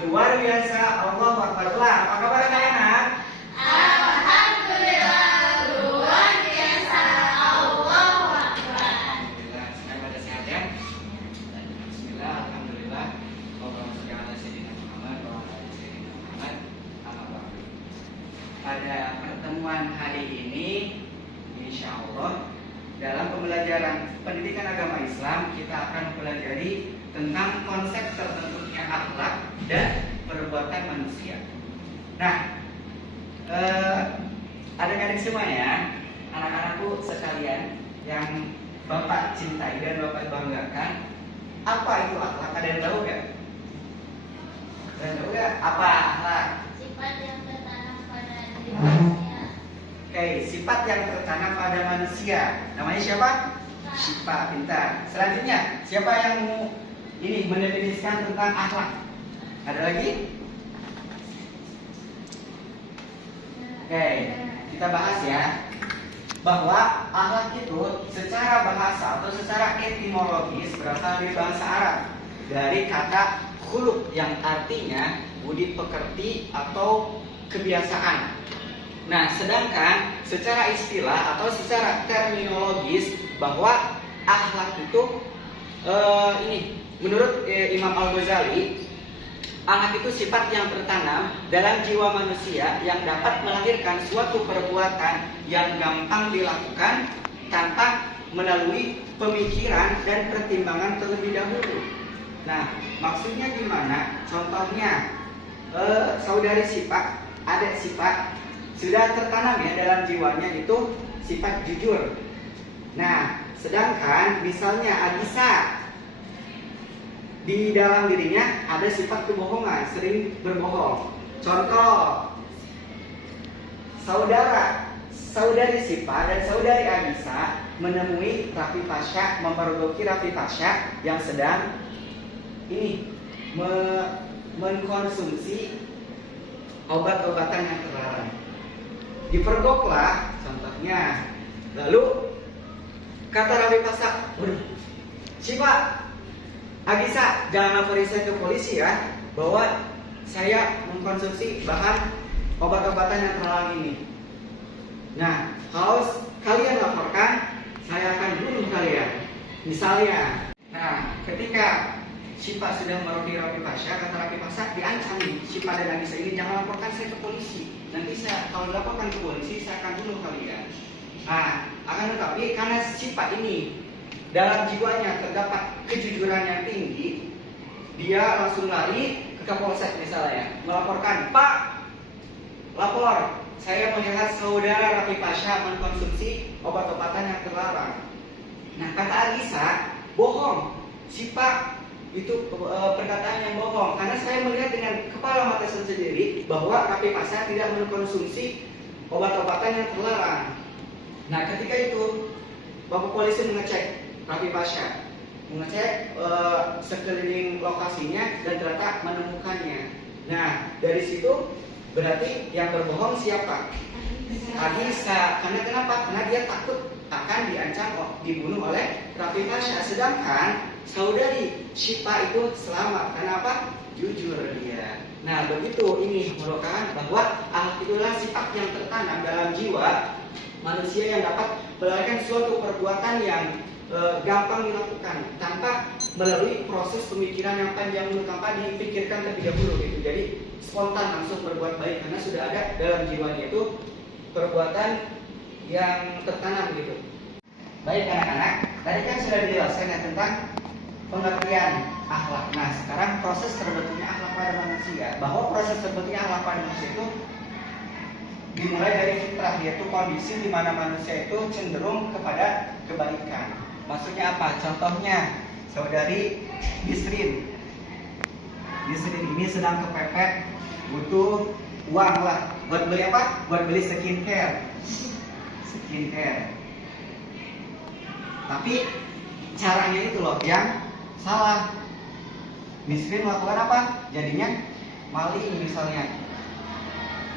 luar biasa. Allahu Akbar. Apa kabar anak-anak? Alhamdulillah, luar biasa. Allahu Akbar. Alhamdulillah, senang pada sehat ya. Bismillah, alhamdulillah. Allahumma sholli ala sayyidina Muhammad wa ala ali sayyidina Muhammad. Amma ba'du. Pada pertemuan hari ini, insya Allah dalam pembelajaran pendidikan agama Islam kita akan mempelajari tentang konsep terbentuknya akhlak dan perbuatan manusia. Nah, adik-adik semua ya, anak-anakku sekalian yang Bapak cintai dan Bapak banggakan, apa itu akhlak? Ada yang tahu nggak? Ada yang tahu nggak? Apa akhlak? Sifat yang tertanam pada diri manusia. Oke, sifat yang tertanam pada manusia. Namanya siapa? Syifa, pintar. Selanjutnya, siapa yang mau ini mendefinisikan tentang akhlak? Ada lagi? Oke, kita bahas ya. Bahwa akhlak itu secara bahasa atau secara etimologis berasal dari bahasa Arab, dari kata khuluq yang artinya budi pekerti atau kebiasaan. Nah, sedangkan secara istilah atau secara terminologis bahwa akhlak itu ini menurut Imam Al-Ghazali, akhlak itu sifat yang tertanam dalam jiwa manusia yang dapat melahirkan suatu perbuatan yang gampang dilakukan tanpa melalui pemikiran dan pertimbangan terlebih dahulu. Nah, maksudnya gimana? Contohnya, saudari Syifa, adik Syifa sudah tertanam ya dalam jiwanya itu sifat jujur. Nah, sedangkan misalnya Agisa di dalam dirinya ada sifat kebohongan, sering berbohong. Contoh, saudari Syifa dan saudari Agisa menemui Raffi Pasha, memergoki Raffi Pasha yang sedang ini mengkonsumsi obat-obatan yang terlarang. Dipergoklah contohnya. Lalu kata Raffi Pasha, Syifa, Agisa, jangan laporin saya ke polisi ya, bahwa saya mengkonsumsi bahan obat-obatan yang terlarang ini. Nah, kalau kalian laporkan, saya akan bunuh kalian. Misalnya, nah, ketika Syifa sudah merugi Raffi Pasha, kata Raffi Pasha, diancam nih Syifa dan Agisa ini, jangan laporkan saya ke polisi. Nanti kalau dilaporkan ke polisi, saya akan bunuh kalian. Nah, akan tetapi karena Syifa ini dalam jiwanya terdapat kejujuran yang tinggi, dia langsung lari ke Kapolsek misalnya, melaporkan, Pak, lapor, saya melihat saudara Raffi Pasha mengkonsumsi obat-obatan yang terlarang. Nah, kata Agisa, bohong, Syifa itu perkataan yang bohong, karena saya melihat dengan kepala mata sendiri bahwa Raffi Pasha tidak mengkonsumsi obat-obatan yang terlarang. Nah, ketika itu Bapak polisi mengecek Raffi Pasha, mengecek sekeliling lokasinya dan ternyata menemukannya. Nah, dari situ berarti yang berbohong siapa? Agisa. Karena kenapa? Karena dia takut akan diancam dibunuh oleh Raffi Pasha. Sedangkan saudari Syifa itu selamat. Kenapa? Jujur dia. Nah, begitu ini merupakan bahwa akhlak itulah sifat yang tertanam dalam jiwa manusia yang dapat melakukan suatu perbuatan yang gampang dilakukan tanpa melalui proses pemikiran yang panjang tanpa dipikirkan terlebih dahulu gitu. Jadi spontan langsung berbuat baik karena sudah ada dalam jiwanya itu perbuatan yang tertanam gitu. Baik anak-anak, tadi kan sudah dijelaskan ya tentang pengertian akhlak. Nah, sekarang proses terbentuknya akhlak pada manusia. Bahwa proses terbentuknya akhlak pada manusia itu dimulai dari fitrah, yaitu kondisi di mana manusia itu cenderung kepada kebaikan. Maksudnya apa? Contohnya, saudari Yusrin ini sedang kepepet, butuh uang lah. Buat beli apa? Buat beli skincare. Tapi caranya itu loh yang salah. Yusrin melakukan apa? Jadinya maling misalnya.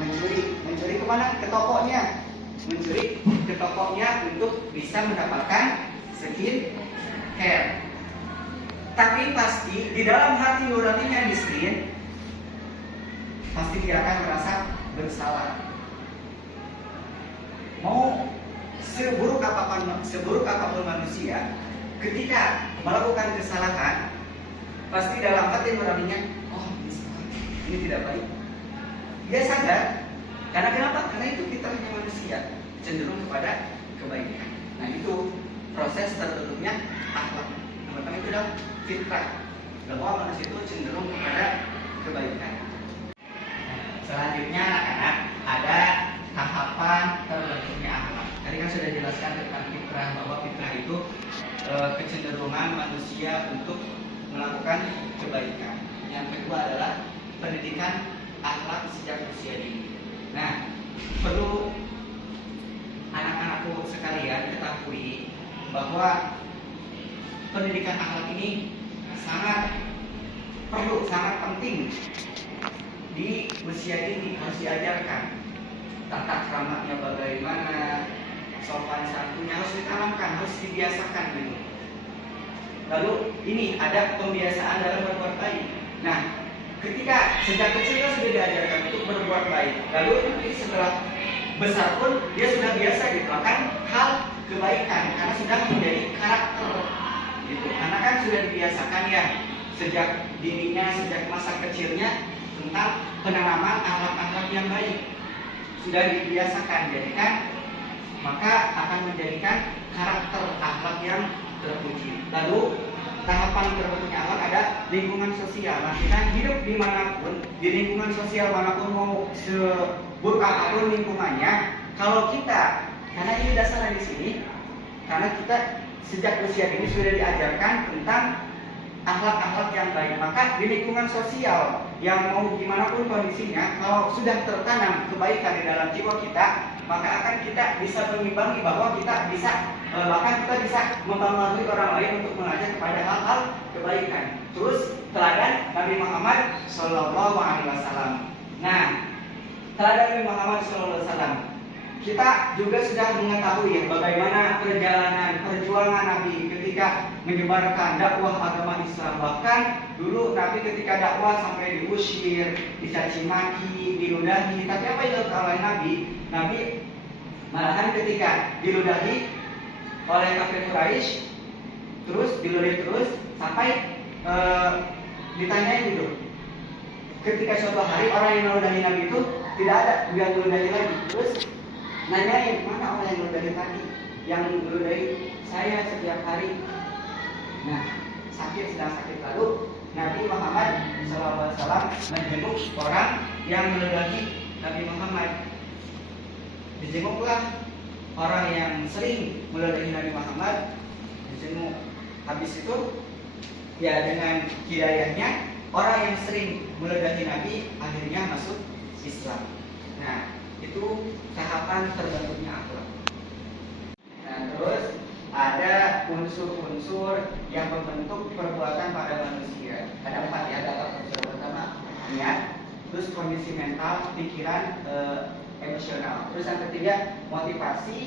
Mencuri kemana? Ke tokonya. Mencuri ke tokonya untuk bisa mendapatkan skincare. Tapi pasti di dalam hati nuraninya Yusrin pasti dia akan merasa bersalah. Mau seburuk apapun manusia, ketika melakukan kesalahan, pasti dalam hati nuraninya, oh ini salah, ini tidak baik. Dia sadar, karena kenapa? Karena itu fitrahnya manusia, cenderung kepada kebaikan. Nah itu proses terbentuknya akhlak. Yang pertama itu adalah fitrah, bahwa manusia itu cenderung kepada kebaikan. Selanjutnya anak-anak ada tahapan terbentuknya akhlak. Tadi kan sudah jelaskan tentang fitrah, bahwa fitrah itu kecenderungan manusia untuk melakukan kebaikan. Yang kedua adalah pendidikan akhlak sejak usia dini. Nah, perlu anak-anakku sekalian ketahui bahwa pendidikan akhlak ini sangat perlu, sangat penting di usia dini. Harus diajarkan tata kramatnya bagaimana, sopan santunnya harus ditanamkan, harus dibiasakan gitu. Lalu ini ada pembiasaan dalam berbuat baik. Nah, ketika sejak kecil sudah diajarkan untuk berbuat baik, lalu nanti setelah besar pun dia sudah biasa gitu akan hal kebaikan karena sudah menjadi karakter gitu. Karena kan sudah dibiasakan ya sejak dininya, sejak masa kecilnya tentang penanaman akhlak-akhlak yang baik. Sudah dibiasakan, jadi kan maka akan menjadikan karakter akhlak yang terpuji. Lalu tahapan terbentuknya akhlak ada lingkungan sosial. Nah, kita hidup dimanapun, di lingkungan sosial manapun, mau seburuk apapun lingkungannya, kalau kita, karena ini dasarnya di sini, karena kita sejak usia ini sudah diajarkan tentang akhlak-akhlak yang baik, maka di lingkungan sosial yang mau gimana pun kondisinya, kalau sudah tertanam kebaikan di dalam jiwa kita, maka akan kita bisa mengimbangi, bahwa kita bisa bahkan kita bisa mempengaruhi orang lain untuk mengajak kepada hal-hal kebaikan. Terus teladan Nabi Muhammad SAW. Nah, teladan Nabi Muhammad SAW, kita juga sudah mengetahui ya bagaimana perjalanan perjuangan Nabi ketika menyebarkan dakwah agama Islam. Bahkan dulu Nabi ketika dakwah sampai diusir, dicaci maki, diludahi. Tapi apa yang dilakukan oleh Nabi? Nabi malahan ketika diludahi oleh kafir Quraisy, terus diludahi terus sampai ditanyain gitu. Ketika suatu hari orang yang meludahi Nabi itu tidak ada, dia meludahi lagi. Terus nanyain, mana orang yang meludahi tadi? Yang meludahi saya setiap hari. Nah, sedang sakit. Lalu Nabi Muhammad SAW menjenguk orang yang meludahi Nabi Muhammad. Dijenguklah orang yang sering meludahi Nabi Muhammad, dijenguk. Habis itu ya dengan hidayahnya orang yang sering meludahi Nabi akhirnya masuk Islam. Nah, itu tahapan terbentuknya akhlak. Nah, terus ada unsur-unsur yang membentuk perbuatan pada manusia. Ada 4 ya, ada unsur pertama niat, terus kondisi mental, pikiran, emosional. Terus yang ketiga motivasi,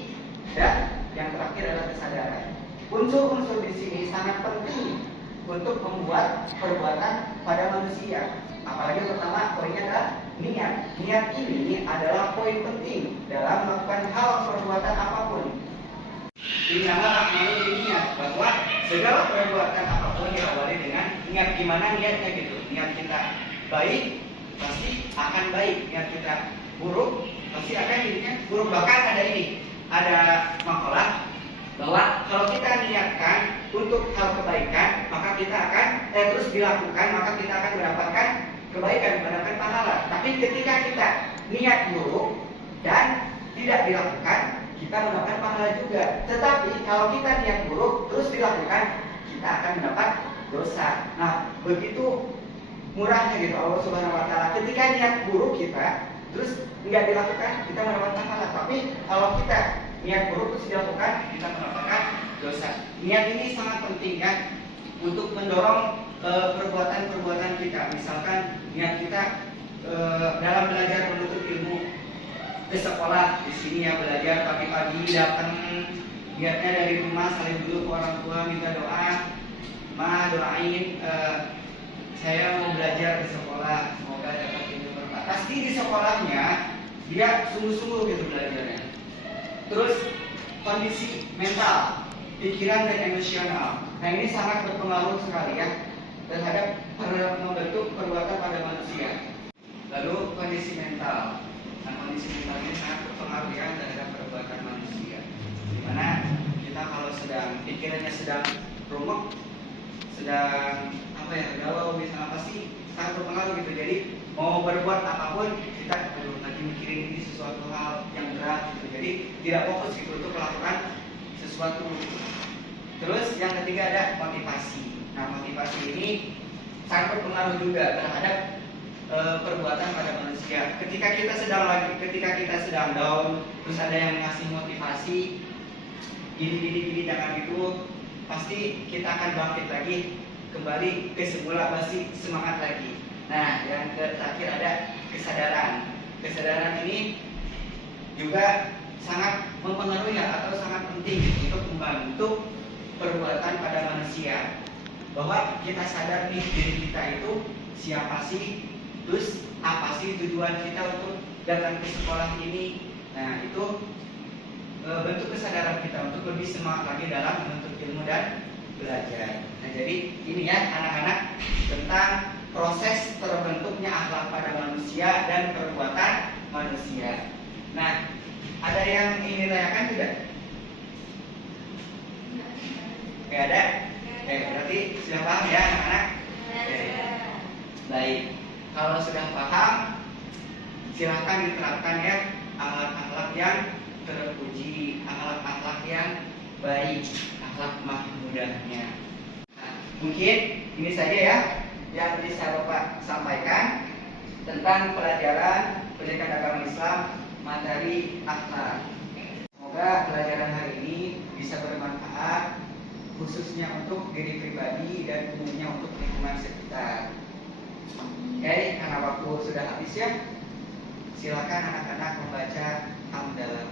dan yang terakhir adalah kesadaran. Unsur-unsur di sini sangat penting untuk membuat perbuatan pada manusia. Apalagi pertama poinnya adalah niat. Niat ini adalah poin penting dalam melakukan hal perbuatan apapun. Innamal a'malu binniyat, bahwa segala perbuatan apapun diawali dengan niat. Gimana niatnya gitu? Niat kita baik pasti akan baik. Niat kita buruk pasti akan jadinya buruk. Bahkan ada makalah bahwa kalau kita niatkan untuk hal kebaikan, maka kita akan terus dilakukan, maka kita akan mendapatkan kebaikan, mendapatkan pahala. Tapi ketika kita niat buruk dan tidak dilakukan, kita mendapatkan pahala juga. Tetapi kalau kita niat buruk terus dilakukan, kita akan mendapat dosa. Nah, begitu murahnya gitu Allah Subhanahu wa taala. Ketika niat buruk kita terus nggak dilakukan, kita mendapat pahala. Tapi kalau kita niat buruk terus dilakukan, kita mendapatkan dosa. Niat ini sangat penting kan untuk mendorong perbuatan-perbuatan kita. Misalkan niat kita dalam belajar menuntut ilmu, ke sekolah, di sini ya belajar pagi-pagi datang, niatnya dari rumah saling dulu ke orang tua minta doa, doain saya mau belajar ke sekolah, semoga dapat ilmu berbatas. pasti di sekolahnya dia sungguh-sungguh gitu belajarnya. Terus kondisi mental, pikiran dan emosional. Nah ini sangat berpengaruh sekali ya terhadap membentuk perbuatan pada manusia. Lalu kondisi mental. Nah kondisi mental ini sangat berpengaruh ya terhadap perbuatan manusia. Dimana kita kalau sedang pikirannya sedang rumit, sedang galau misalnya pasti sangat berpengaruh gitu. Jadi mau berbuat apapun kita lagi mikirin ini sesuatu hal yang berat gitu. Jadi tidak fokus gitu untuk melakukan sesuatu. Terus yang ketiga ada motivasi. Nah motivasi ini sangat berpengaruh juga terhadap perbuatan pada manusia. Ketika kita sedang down, terus ada yang ngasih motivasi, gini jangan gitu, pasti kita akan bangkit lagi, kembali ke semula, pasti semangat lagi. Nah, yang terakhir ada kesadaran. Kesadaran ini juga sangat mempengaruhi atau sangat penting untuk membantu perbuatan pada manusia. Bahwa kita sadar nih diri kita itu siapa sih, terus apa sih tujuan kita untuk datang ke sekolah ini. Nah, itu bentuk kesadaran kita untuk lebih semangat lagi dalam menuntut ilmu dan belajar. Nah, jadi ini ya anak-anak tentang proses terbentuknya akhlak pada manusia dan perbuatan manusia. Nah, ada yang ingin ditanyakan tidak? Oke, ada? Oke, berarti sudah paham ya anak-anak? Oke. Baik, kalau sudah paham, silahkan diterapkan ya akhlak-akhlak yang terpuji, akhlak-akhlak yang baik, akhlak mahmudahnya. Nah, mungkin ini saja ya yang bisa Bapak sampaikan tentang pelajaran pendidikan agama Islam materi akhlak. Semoga pelajaran hari ini bisa bermanfaat khususnya untuk diri pribadi dan umumnya untuk lingkungan sekitar. Oke, karena waktu sudah habis ya, silakan anak-anak membaca hamdalah.